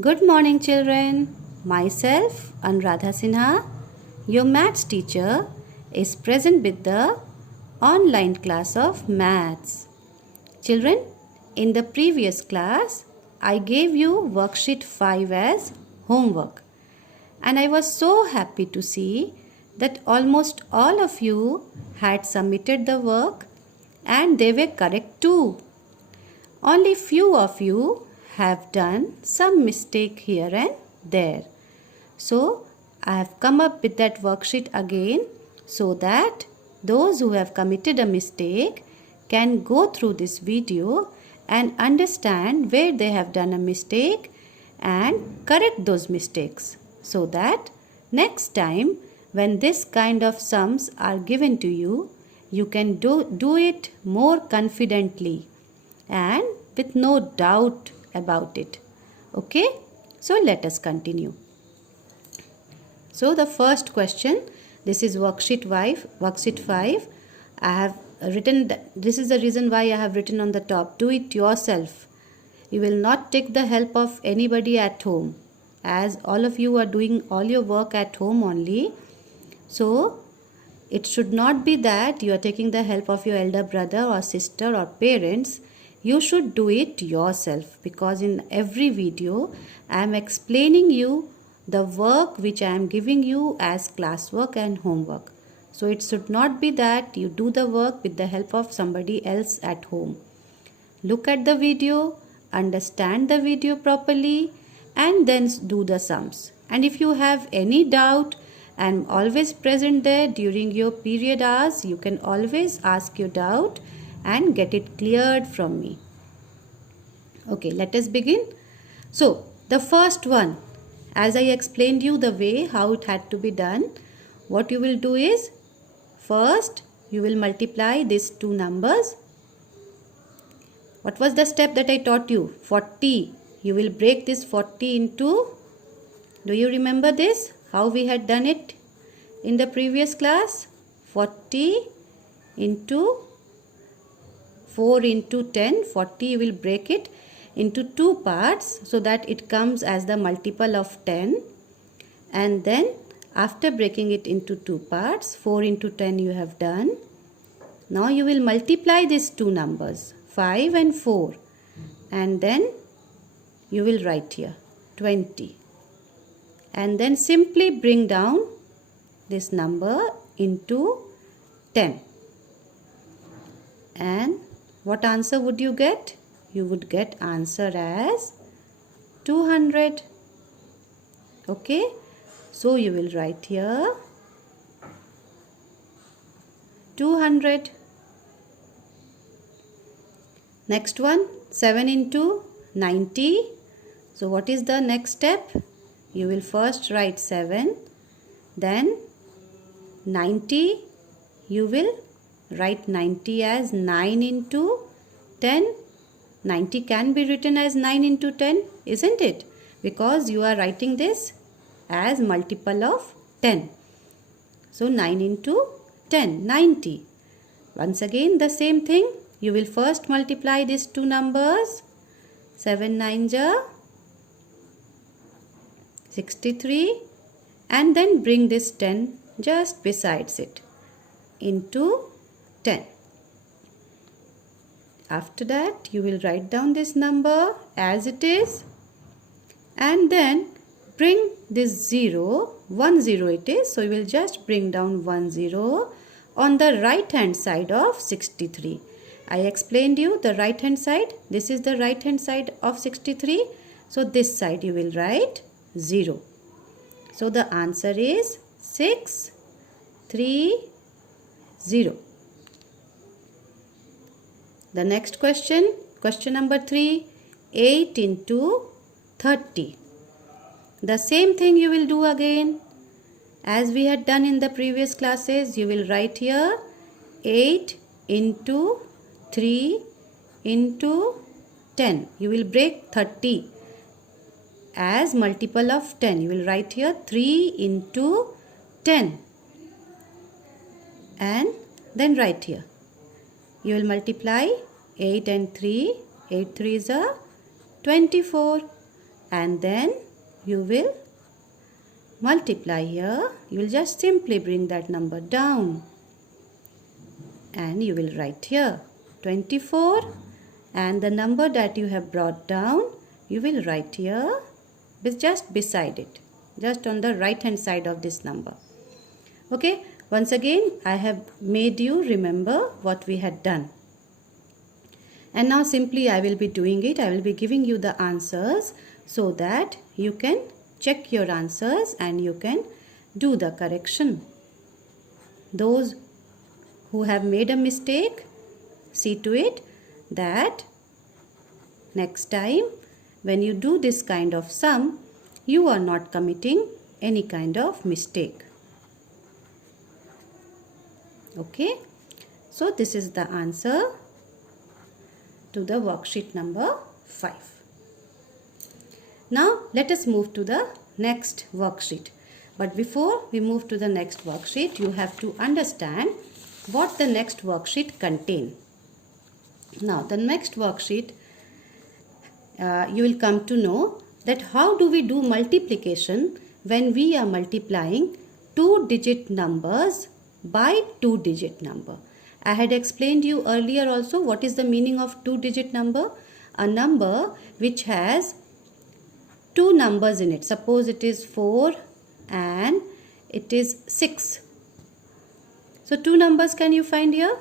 Good morning, children. Myself, Anuradha Sinha, your maths teacher, is present with the online class of maths. Children, in the previous class, I gave you worksheet 5 as homework. And I was so happy to see that almost all of you had submitted the work and they were correct too. Only few of you have done some mistake here and there. So I have come up with that worksheet again so that those who have committed a mistake can go through this video and understand where they have done a mistake and correct those mistakes, so that next time when this kind of sums are given to you, you can do it more confidently and with no doubt about it. Okay, so let us continue. So the first question, this is worksheet 5. I have written, this is the reason why I have written on the top, do it yourself. You will not take the help of anybody at home, as all of you are doing all your work at home only. So it should not be that you are taking the help of your elder brother or sister or parents. You should do it yourself, because in every video I am explaining you the work which I am giving you as classwork and homework. So it should not be that you do the work with the help of somebody else at home. Look at the video, understand the video properly, and then do the sums. And if you have any doubt, I am always present there during your period hours. You can always ask your doubt and get it cleared from me. Okay, let us begin. So the first one, as I explained you the way how it had to be done, what you will do is, first you will multiply these two numbers. What was the step that I taught you? 40. You will break this 40 into, do you remember this? How we had done it in the previous class? 40 into 4 into 10. 40 you will break it into two parts so that it comes as the multiple of 10. And then after breaking it into two parts, 4 into 10 you have done. Now you will multiply these two numbers, 5 and 4, and then you will write here 20, and then simply bring down this number into 10. And what answer would you get? You would get answer as 200. Okay, so you will write here 200. Next one, 7 into 90. So what is the next step? You will first write 7, then 90. You will write 90 as 9 into 10. 90 can be written as 9 into 10, isn't it? Because you are writing this as multiple of 10. So 9 into 10, 90. Once again the same thing. You will first multiply these two numbers. 7 9s are 63, and then bring this 10 just besides it into 10. After that you will write down this number as it is, and then bring this 0, 1 0 it is, so you will just bring down 1 0 on the right hand side of 63. I explained you the right hand side. This is the right hand side of 63. So this side you will write 0. So the answer is 6 3 0. The next question, question number 3, 8 into 30. The same thing you will do again as we had done in the previous classes. You will write here 8 into 3 into 10. You will break 30 as multiple of 10. You will write here 3 into 10, and then write here. You will multiply 8 and 3. 8 3s are 24, and then you will multiply here. You will just simply bring that number down and you will write here 24, and the number that you have brought down you will write here just beside it, just on the right hand side of this number. Okay, once again I have made you remember what we had done. And now simply I will be doing it. I will be giving you the answers so that you can check your answers and you can do the correction. Those who have made a mistake, see to it that next time when you do this kind of sum, you are not committing any kind of mistake. Okay, so this is the answer to the worksheet number 5. Now let us move to the next worksheet. But before we move to the next worksheet, you have to understand what the next worksheet contains. Now the next worksheet, you will come to know that how do we do multiplication when we are multiplying 2-digit numbers by 2-digit number. I had explained you earlier also what is the meaning of 2-digit number. A number which has 2 numbers in it. Suppose it is 4 and it is 6. So 2 numbers can you find here?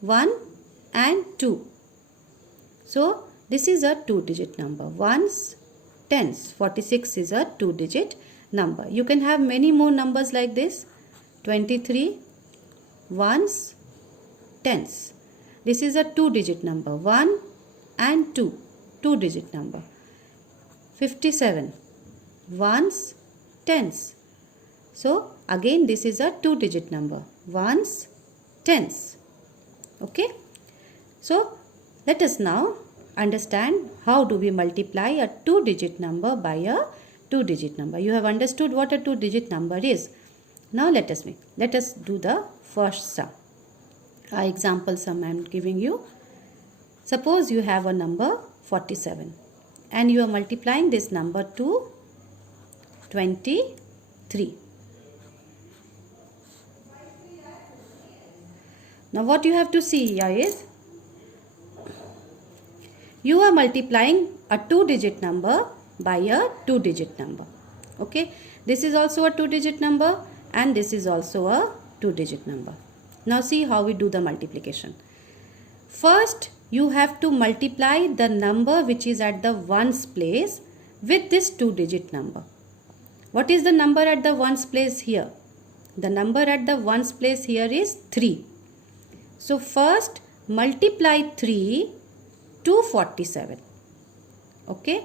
1 and 2. So this is a 2-digit number. Ones, tens. 46 is a 2-digit number. You can have many more numbers like this. 23, ones, tens. This is a 2-digit number. 1 and 2. 2-digit number. 57. Ones, tens. So again this is a 2-digit number. Ones, tens. Okay. So let us now understand how do we multiply a 2-digit number by a 2-digit number. You have understood what a 2-digit number is. Now let us do the first sum. Example sum I am giving you. Suppose you have a number 47 and you are multiplying this number to 23. Now what you have to see here is you are multiplying a 2-digit number by a 2-digit number. Okay, this is also a 2-digit number and this is also a 2-digit number. Now see how we do the multiplication. First you have to multiply the number which is at the ones place with this 2-digit number. What is the number at the ones place here? The number at the ones place here is 3. So first multiply 3 to 47. Okay.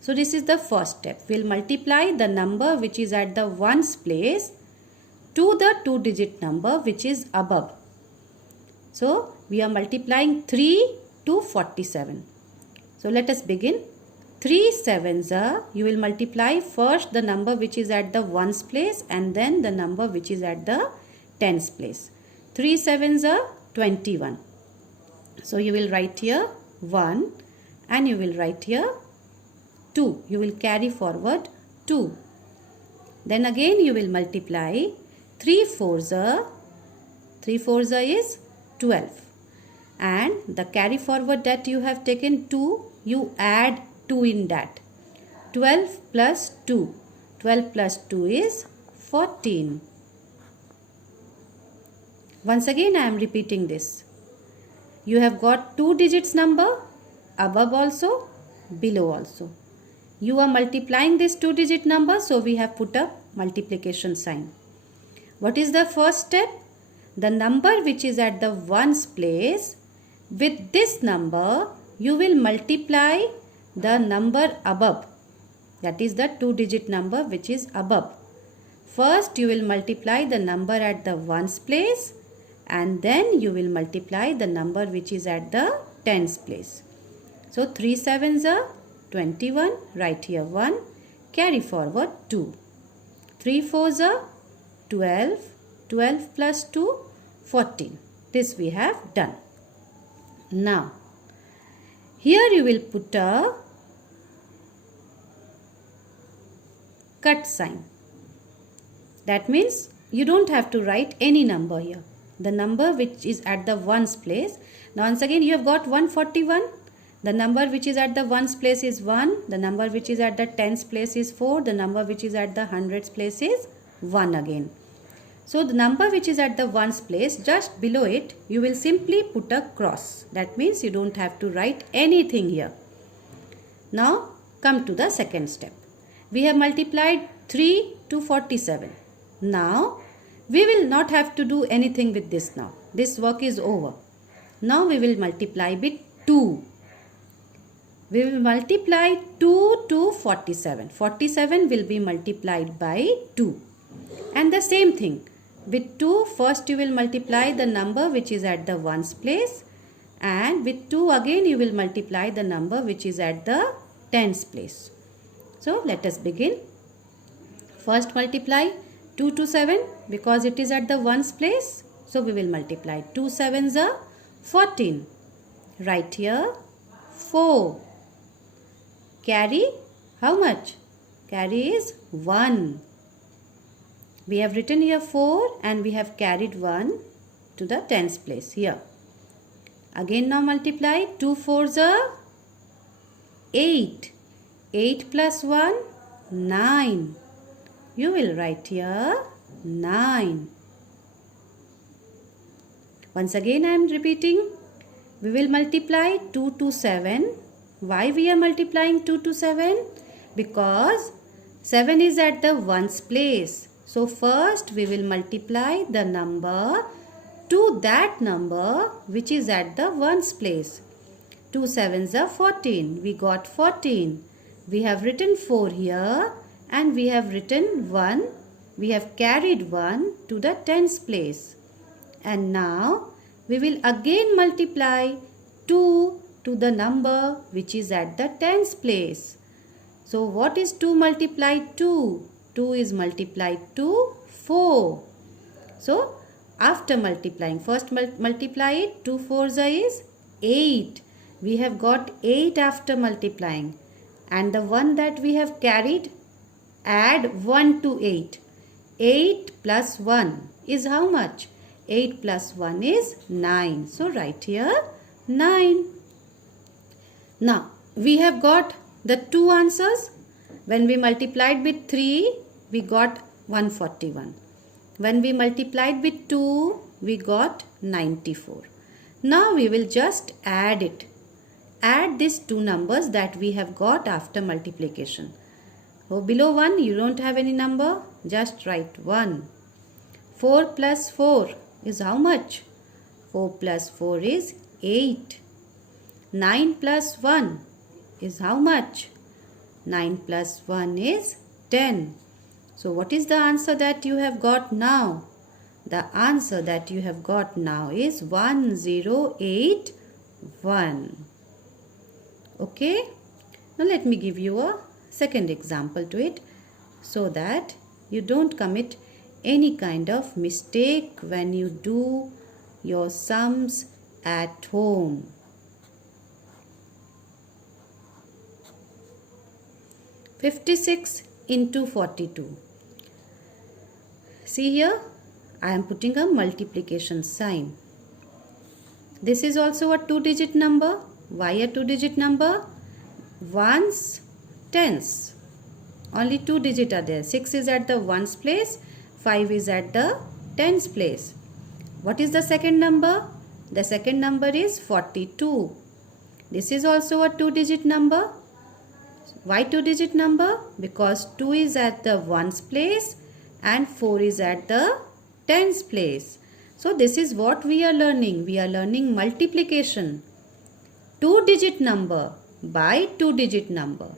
So this is the first step. We'll multiply the number which is at the ones place to the 2-digit number which is above. So we are multiplying 3 to 47. So let us begin. 3 sevens are, you will multiply first the number which is at the ones place and then the number which is at the tens place. 3 sevens are 21. So you will write here 1 and you will write here 2. You will carry forward 2. Then again you will multiply 3 fours are, 3 fours are is 12. And the carry forward that you have taken 2, you add 2 in that. 12 plus 2. 12 plus 2 is 14. Once again I am repeating this. You have got 2 digits number above also, below also. You are multiplying this 2-digit number, so we have put a multiplication sign. What is the first step? The number which is at the ones place, with this number you will multiply the number above. That is the 2-digit number which is above. First you will multiply the number at the ones place and then you will multiply the number which is at the tens place. So 3 sevens are 21, write here 1, carry forward 2. 3 fours are 12, 12 plus 2, 14. This we have done. Now, here you will put a cut sign. That means you don't have to write any number here. The number which is at the ones place. Now once again you have got 141. The number which is at the ones place is 1. The number which is at the tens place is 4. The number which is at the hundreds place is 1 again. So the number which is at the ones place, just below it, you will simply put a cross. That means you don't have to write anything here. Now come to the second step. We have multiplied 3 to 47. Now we will not have to do anything with this now. This work is over. Now we will multiply with 2. We will multiply 2 to 47. 47 will be multiplied by 2. And the same thing. With 2, first you will multiply the number which is at the ones place. And with 2 again you will multiply the number which is at the tens place. So let us begin. First multiply 2 to 7 because it is at the ones place. So we will multiply 2 sevens are 14. Right here 4. Carry how much? Carry is 1. We have written here 4 and we have carried 1 to the tens place here. Again now multiply 2 fours are 8. 8 plus 1 9. You will write here 9. Once again I am repeating. We will multiply 2 to 7. Why we are multiplying 2 to 7? Because 7 is at the ones place. So first we will multiply the number to that number which is at the ones place. 2 sevens are 14. We got 14. We have written 4 here and we have written 1. We have carried 1 to the tens place. And now we will again multiply 2 to the number which is at the tens place. So what is 2 multiplied 2? 2 is multiplied to 4. So after multiplying, first multiply it. 2 fours is 8. We have got 8 after multiplying. And the one that we have carried, add 1 to 8. 8 plus 1 is how much? 8 plus 1 is 9. So write here 9. Now we have got the two answers. When we multiplied with 3, we got 141. When we multiplied with 2, we got 94. Now we will just add it. Add these two numbers that we have got after multiplication. So below 1 you don't have any number. Just write 1. 4 plus 4 is how much? 4 plus 4 is 8. 9 plus 1 is how much? 9 plus 1 is 10. So what is the answer that you have got now? The answer that you have got now is 1081. Okay. Now let me give you a second example to it so that you don't commit any kind of mistake when you do your sums at home. "56 into 42. See here, I am putting a multiplication sign. This is also a 2-digit number. Why a 2-digit number? Ones, tens. Only 2 digits are there. 6 is at the ones place. 5 is at the tens place. What is the second number? The second number is 42. This is also a 2-digit number. Why 2-digit number? Because 2 is at the ones place and 4 is at the tens place. So this is what we are learning. We are learning multiplication. 2-digit number by 2-digit number.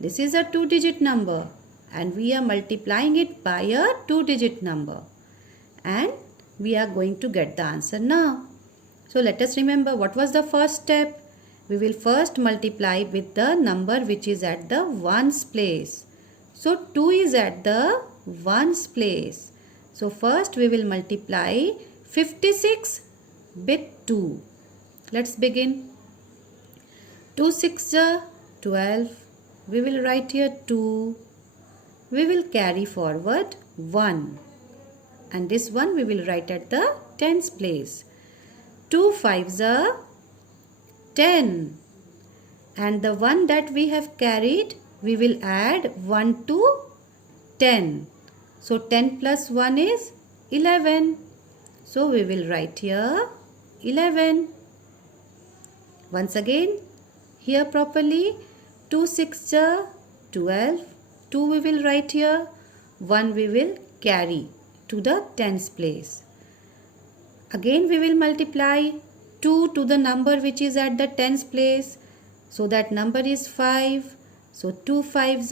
This is a 2-digit number and we are multiplying it by a 2-digit number. And we are going to get the answer now. So let us remember what was the first step. We will first multiply with the number which is at the ones place. So 2 is at the ones place. So first we will multiply 56 with 2. Let's begin. 2 6 12. We will write here 2. we will carry forward 1. And this 1 we will write at the tens place. 2 5s are 10. And the 1 that we have carried, we will add 1 to 10. So 10 plus 1 is 11. So we will write here 11. Once again, here properly, 2 6 are 12. 2 we will write here. 1 we will carry to the tens place. Again we will multiply 2 to the number which is at the tens place. So that number is 5. So 2 5s